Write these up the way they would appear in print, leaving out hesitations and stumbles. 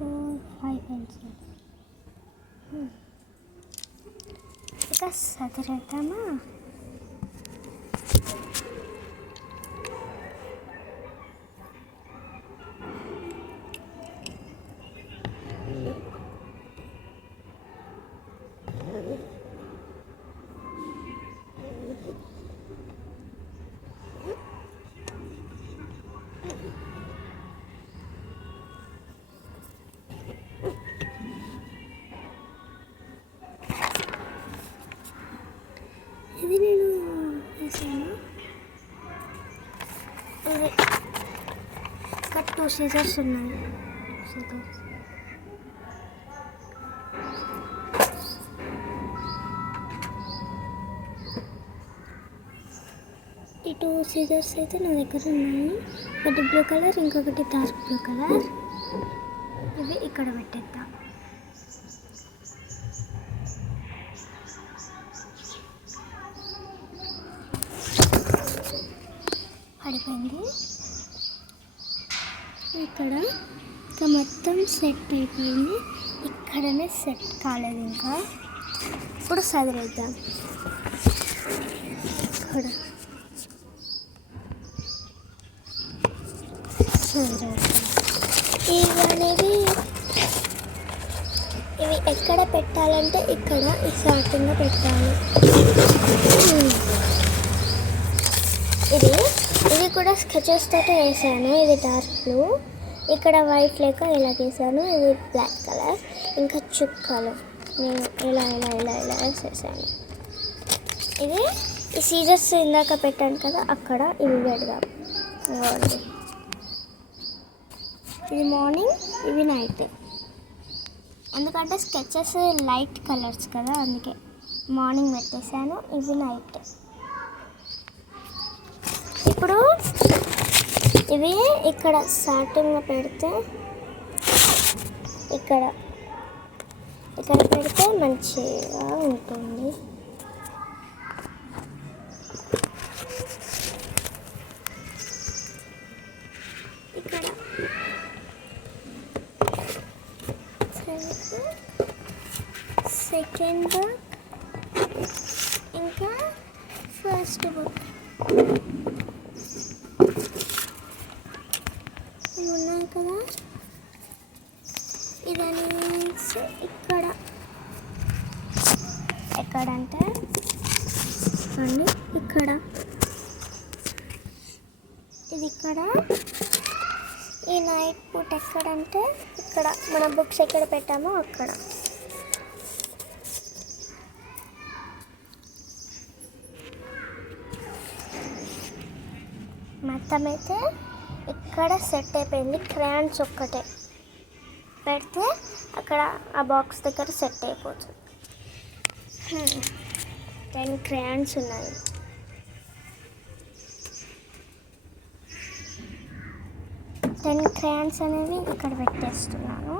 4, 5 pencils. ఇక సదిరేద్దామా? ఇది నేను వేసాను. ఇది ఇక్కడ 2 scissors ఉన్నాయి. ఈ 2 scissors అయితే నా దగ్గర ఉన్నాయి. ఒకటి బ్లూ కలర్, ఇంకొకటి డార్క్ బ్లూ కలర్. ఇవి ఇక్కడ పెట్టేద్దాం. పడిపోయింది. ఇక్కడ ఇంకా మొత్తం సెట్ అయిపోయింది. ఇక్కడనే సెట్ కాలేదు ఇంకా. ఇప్పుడు సదిరేద్దాం. ఇక్కడ ఇవి ఎక్కడ పెట్టాలంటే ఇక్కడ ఈ స్టార్టింగ్లో పెట్టాలి. ఇది కూడా స్కెచెస్ తోటి వేసాను. ఇది డార్క్ బ్లూ, ఇక్కడ వైట్ లేక ఇలా వేసాను. ఇది బ్లాక్ కలర్, ఇంకా చుక్కలు నేను ఇలా ఇలా ఇలా ఇలా వేసేసాను. ఇది ఈ సీజర్స్ ఇందాక పెట్టాను కదా, అక్కడ ఇవి పెడదాం. ఇది మార్నింగ్, ఇవి నైట్. ఎందుకంటే స్కెచెస్ లైట్ కలర్స్ కదా, అందుకే మార్నింగ్ పెట్టేసాను. ఇవి నైట్. ఇప్పుడు ఇవి ఇక్కడ స్టార్టింగ్లో పెడితే ఇక్కడ పెడితే మంచిగా ఉంటుంది. ఇక్కడ సెకండ్ బుక్, ఇంకా ఫస్ట్ బుక్ ఉన్నాయి కదా. ఇదని ఇక్కడ ఎక్కడంటే అండి, ఇక్కడ ఇది ఇక్కడ. ఈ నైట్ పూట ఎక్కడంటే ఇక్కడ మన బుక్స్ ఎక్కడ పెట్టామో అక్కడ. మొత్తం అయితే ఇక్కడ సెట్ అయిపోయింది. క్రయాన్స్ ఒక్కటే పెడితే అక్కడ ఆ బాక్స్ దగ్గర సెట్ అయిపోతుంది. 10 క్రయాన్స్ ఉన్నాయి. క్రయాన్స్ అనేవి ఇక్కడ పెట్టేస్తున్నాను.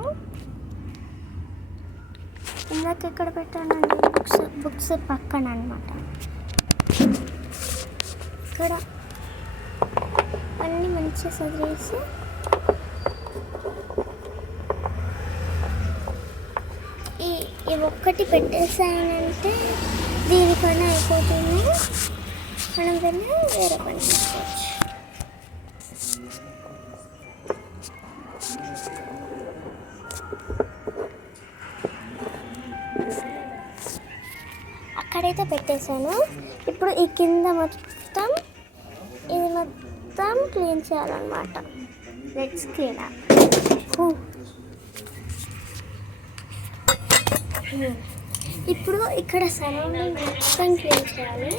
ఇందాక ఎక్కడ పెట్టానండి? బుక్స్ పక్కన అన్నమాట. ఇక్కడ అన్నీ మంచిగా సదిరేసి ఇవి ఒక్కటి పెట్టేసానంటే దీని పని అయిపోతుంది. మనం వెళ్ళి వేరే పని చేసుకోవచ్చు. అక్కడైతే పెట్టేశాను. ఇప్పుడు ఈ కింద మొత్తం ఇది మొత్తం క్లీన్ చేయాలన్నమాట. Let's clean up. ఇప్పుడు ఇక్కడ సరౌండింగ్ మొత్తం క్లీన్ చేయాలి.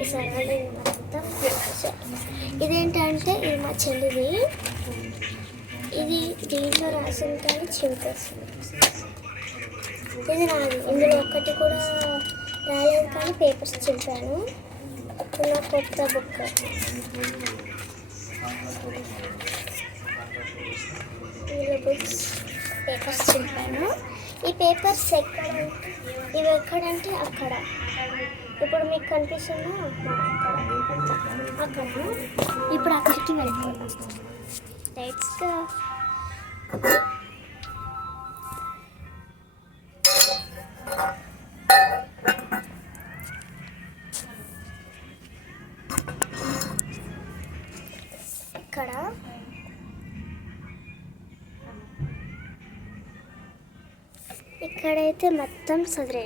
ఈ సరౌండింగ్ మొత్తం క్లీన్ చేయాలి. ఇదేంటంటే ఇది మా చెల్లిది. ఇది దీంట్లో రాసింది కానీ చింపేస్తుంది. ఇది నాది. ఇందులో ఒక్కటి కూడా రాలేదు కానీ పేపర్స్ చింపాను. ఇప్పుడు నా కొత్త బుక్. ఇందులో బుక్స్ పేపర్స్ చింపాను. ఈ పేపర్స్ ఇవి ఎక్కడంటే అక్కడ. ఇప్పుడు మీకు కనిపిస్తుందా? అక్కడ. ఇప్పుడు అక్కడికి వెళ్ళిపోతాం. ఇక్కడైతే మొత్తం సదిరేయాలి.